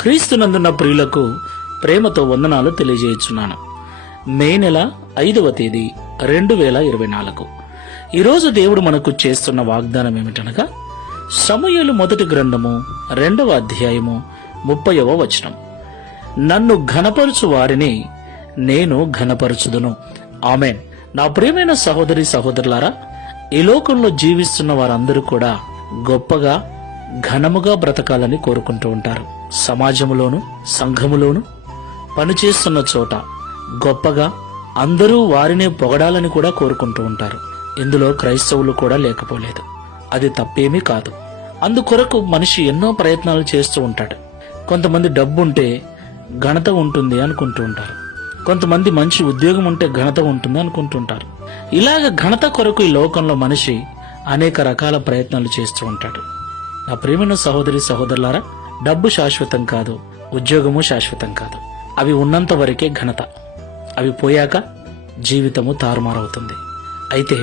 క్రీస్తునందున్న ప్రియులకు ప్రేమతో వందనాలు తెలియజేయుచున్నాను. మే నెల 5వ తేదీ 2024. ఈరోజు దేవుడు మనకు చేస్తున్న వాగ్దానం ఏమిటనగా సమూయేలు మొదటి గ్రంథము 2వ అధ్యాయము 30వ వచనం. నన్ను ఘనపరచు వారిని నేను ఘనపరచుదును. ఆమేన్. నా ప్రియమైన సహోదరి సహోదరులారా, ఈ లోకంలో జీవిస్తున్న వారందరూ కూడా గొప్పగా ఘనముగా బ్రతకాలని కోరుకుంటూ ఉంటారు. సమాజములోను సంఘములోను పనిచేస్తున్న చోట గొప్పగా అందరూ వారినే పొగడాలని కూడా కోరుకుంటూ ఉంటారు. ఇందులో క్రైస్తవులు కూడా లేకపోలేదు. అది తప్పేమీ కాదు. అందుకొరకు మనిషి ఎన్నో ప్రయత్నాలు చేస్తూ ఉంటాడు. కొంతమంది డబ్బుంటే ఘనత ఉంటుంది అనుకుంటూ ఉంటారు. కొంతమంది మంచి ఉద్యోగం ఉంటే ఘనత ఉంటుంది అనుకుంటుంటారు. ఇలాగ ఘనత కొరకు ఈ లోకంలో మనిషి అనేక రకాల ప్రయత్నాలు చేస్తూ ఉంటాడు. నా ప్రియమైన సహోదరి సహోదరులారా, డబ్బు శాశ్వతం కాదు, ఉద్యోగము శాశ్వతం కాదు. అవి ఉన్నంత వరకే ఘనత. అవి పోయాక జీవితము తారుమారవుతుంది. అయితే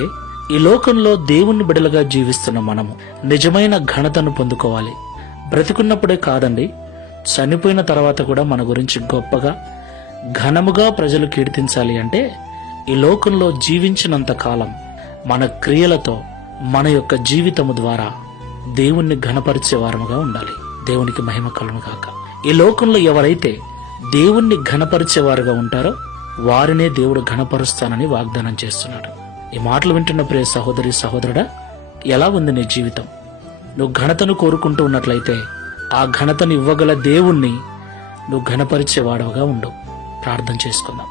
ఈ లోకంలో దేవుని బిడలుగా జీవిస్తున్న మనము నిజమైన ఘనతను పొందుకోవాలి. బ్రతికున్నప్పుడే కాదండి, చనిపోయిన తర్వాత కూడా మన గురించి గొప్పగా ఘనముగా ప్రజలు కీర్తించాలి అంటే ఈ లోకంలో జీవించినంత కాలం మన క్రియలతో మన యొక్క జీవితము ద్వారా దేవుణ్ణి ఘనపరిచే వారముగా ఉండాలి. దేవునికి మహిమ కలుగును గాక. ఈ లోకంలో ఎవరైతే దేవుణ్ణి ఘనపరిచేవారుగా ఉంటారో వారినే దేవుడు ఘనపరుస్తానని వాగ్దానం చేస్తున్నాడు. ఈ మాటలు వింటున్న ప్రియ సహోదరి సహోదరుడా, ఎలా ఉంది నీ జీవితం? నువ్వు ఘనతను కోరుకుంటూ ఉన్నట్లయితే ఆ ఘనతను ఇవ్వగల దేవుణ్ణి నువ్వు ఘనపరిచేవాడవుగా ఉండు. ప్రార్థన చేసుకుందాం.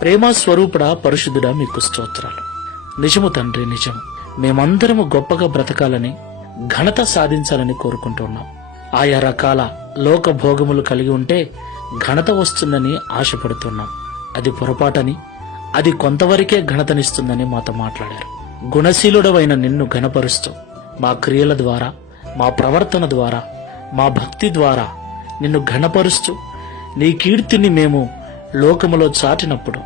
ప్రేమ స్వరూపుడా, పరిశుద్ధుడా, మీకు స్తోత్రాలు. నిజము తండ్రి, నిజము. మేమందరము గొప్పగా బ్రతకాలని ఘనత సాధించాలని కోరుకుంటున్నాం. ఆయా రకాల లోక భోగములు కలిగి ఉంటే ఘనత వస్తుందని ఆశపడుతున్నాం. అది పొరపాటని, అది కొంతవరకే ఘనతనిస్తుందని మాతో మాట్లాడారు. గుణశీలుడవైన నిన్ను ఘనపరుస్తూ మా క్రియల ద్వారా, మా ప్రవర్తన ద్వారా, మా భక్తి ద్వారా నిన్ను ఘనపరుస్తూ నీ కీర్తిని మేము లోకములో చాటినప్పుడు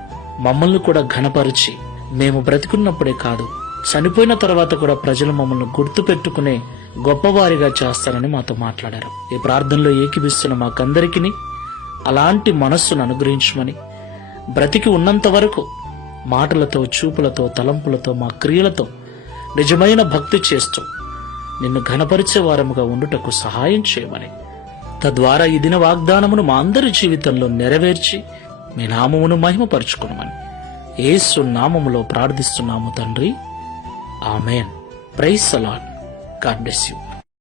మమ్మల్ని కూడా ఘనపరిచి మేము బ్రతికున్నప్పుడే కాదు, చనిపోయిన తర్వాత కూడా ప్రజలు మమ్మల్ని గుర్తు పెట్టుకునే గొప్పవారిగా చేస్తారని మాతో మాట్లాడారు. ఈ ప్రార్థనలో ఏకీభిస్తున్న మాకందరికీ అలాంటి మనస్సును అనుగ్రహించమని, బ్రతికి ఉన్నంత వరకు మాటలతో, చూపులతో, తలంపులతో, మా క్రియలతో నిజమైన భక్తి చేస్తూ నిన్ను ఘనపరిచే వారముగా ఉండుటకు సహాయం చేయమని, తద్వారా ఈ దిన వాగ్దానమును మా అందరి జీవితంలో నెరవేర్చి మీ నామమును మహిమపరచుకునమని యేసు నామములో ప్రార్థిస్తున్నాము తండ్రి. Amen. Praise the lord. God bless you.